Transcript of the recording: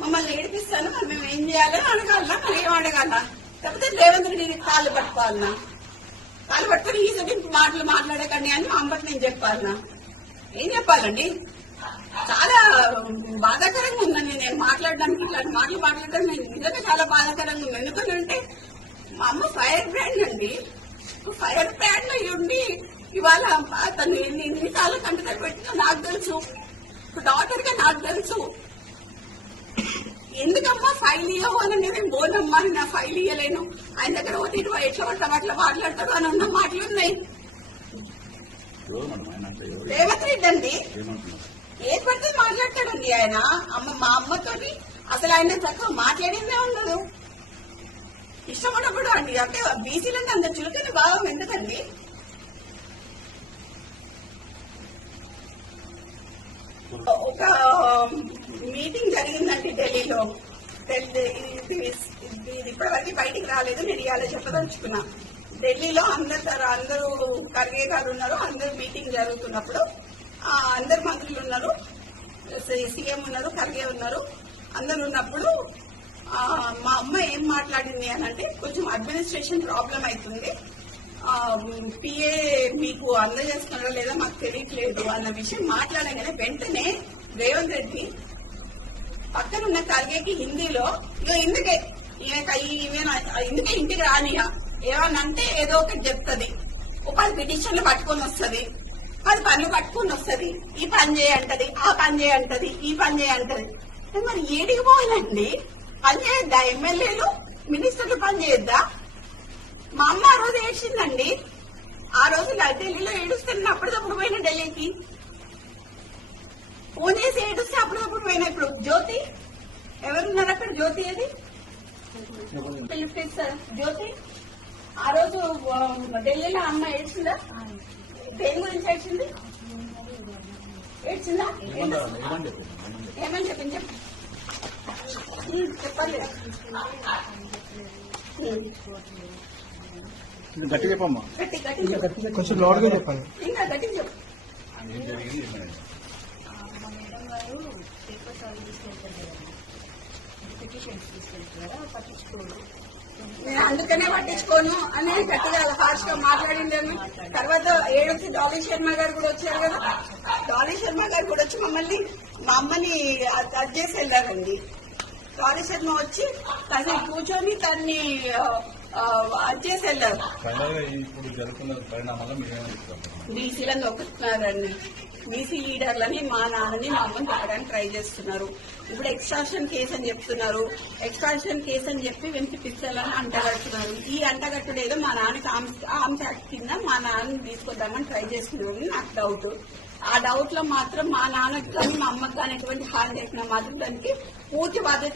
మమ్మల్ని ఏడిపిస్తాను మరి మేము ఏం చేయాలని అడగాలనా? మనం ఏం అడగాలనా? లేకపోతే రేవంత్ రెడ్డి కాళ్ళు పట్టుకోవాలనా? కాళ్ళు పట్టుకుని ఈ సెకండ్ మాటలు మాట్లాడకండి అని మా అమ్మకి నేను చెప్పాలనా? ఏం చెప్పాలండి? చాలా బాధాకరంగా ఉందండి నేను మాట్లాడడానికి ఇట్లాంటి మాటలు మాట్లాడడం. నేను నిజంగా చాలా బాధాకరంగా ఉంది. ఎందుకంటే అంటే మా అమ్మ ఫైర్ బ్రాండ్ అండి. ఫైర్ బ్రాండ్ అయి ఉండి ఇవాళ తను ఎన్ని ఎన్నిసార్లు కంటతలు పెట్టినా నాకు తెలుసు. డాక్టర్గా నాకు తెలుసు. ఎందుకమ్మా ఫైల్ ఇవ్వవు అని నేను బోనమ్మా నా ఫైల్ ఇవ్వలేను ఆయన దగ్గర పోతే ఇటు ఎట్లా పడతాం అట్లా మాట్లాడతారు అని ఉన్న మాటలు ఉన్నాయి. రేవంత్ రెడ్డి అండి. ఏది పడితే మాట్లాడతాడండి ఆయన. అమ్మ మా అమ్మతోని అసలు ఆయన చక్కగా మాట్లాడిందే ఉండదు. ఇష్టం ఉన్నప్పుడు అండి అంటే బీసీలంటే అంత చులకని భావం ఎందుకండి? ఒక మీటింగ్ జరిగిందండి ఢిల్లీలో. ఇది ఇప్పటివరకు బయటికి రాలేదు నేను ఇవాళ చెప్పదలుచుకున్నా. ఢిల్లీలో అందరు అందరూ ఖర్గే గారు ఉన్నారు అందరు మీటింగ్ జరుగుతున్నప్పుడు అందరు మంత్రులు ఉన్నారు సీఎం ఉన్నారు ఖర్గే ఉన్నారు. అందరు ఉన్నప్పుడు మా అమ్మ ఏం మాట్లాడింది అని అంటే కొంచెం అడ్మినిస్ట్రేషన్ ప్రాబ్లం అవుతుంది. పిఏ మీకు అందజేస్తున్నారో లేదా మాకు తెలియట్లేదు అన్న విషయం మాట్లాడగానే వెంటనే రేవంత్ రెడ్డి పక్కన ఉన్న ఖర్గేకి హిందీలో ఇక ఇందుకే ఈమె ఇందుకే ఇంటికి రానియా ఏమన్నా అంటే ఏదో ఒకటి చెప్తుంది. ఒక పది పిటిషన్లు పట్టుకొని వస్తుంది. పది పనులు పట్టుకొని వస్తుంది. ఈ పని చేయంటది ఆ పని చేయంటది ఈ పని చేయంటది మరి ఏడికి పోవాలండి పని చేయొద్దా? ఎమ్మెల్యేలు మినిస్టర్లు పని చేయొద్దా? మా అమ్మ ఆ రోజు ఏడ్చిందండి. ఆ రోజు ఢిల్లీలో ఏడుస్తున్న అప్పటికప్పుడు పోయిన ఢిల్లీకి. ఫోన్ చేసి ఏడుస్తే అప్పటికప్పుడు పోయిన ఇప్పుడు జ్యోతి? ఎవరున్నారు అక్కడ? జ్యోతి ఇస్తారు జ్యోతి? ఆ రోజు ఢిల్లీలో అమ్మ ఏడ్చిందా? దేని గురించి ఏడ్చింది? ఏడ్చిందా? ఏమని చెప్పింది? చెప్పు. చెప్పాలి. గట్టి చెప్పమ్మా. గట్టి గట్టి. కొంచెం లోడ్గా చెప్పాలి ఇంకా గట్టి చెప్పు ఏం జరిగింది ఏమైంది మా మేడం గారు పేపర్ సాల్వ్ తీసుకెళ్తారు కదా పిటిషన్స్ పట్టించుకోరు నేను అందుకనే పట్టించుకోను అని గట్టిగా హార్ష్గా మాట్లాడిండేను తర్వాత ఏడొచ్చి డాలీ శర్మ గారు కూడా వచ్చారు కదా. డాలీ శర్మ గారు కూడా వచ్చి మమ్మల్ని మా అమ్మని అది చేసి వెళ్ళారండి. డాలీ శర్మ వచ్చి తను కూర్చొని తన్ని చేసి వెళ్ళారు బీసీలను నొక్కుతున్నారండి. బీసీ లీడర్లని మా నాన్నని మా అమ్మని చెప్పడానికి ట్రై చేస్తున్నారు. ఇప్పుడు ఎక్స్ట్రాషన్ కేసు అని చెప్తున్నారు. ఎక్స్ట్రాషన్ కేసు అని చెప్పి వెంటి పిచ్చలని అంటగడుతున్నారు ఈ అంటగట్టుడు ఏదో మా నాన్నకి ఆర్మ్స్ యాక్ట్ కింద మా నాన్నని తీసుకొద్దామని ట్రై చేస్తున్నారు నాకు డౌట్ ఆ డౌట్లో మాత్రం మా నాన్నకి కానీ మా అమ్మకి కానీ ఎటువంటి హాని చేసినా మాత్రం దానికి పూర్తి బాధ్యత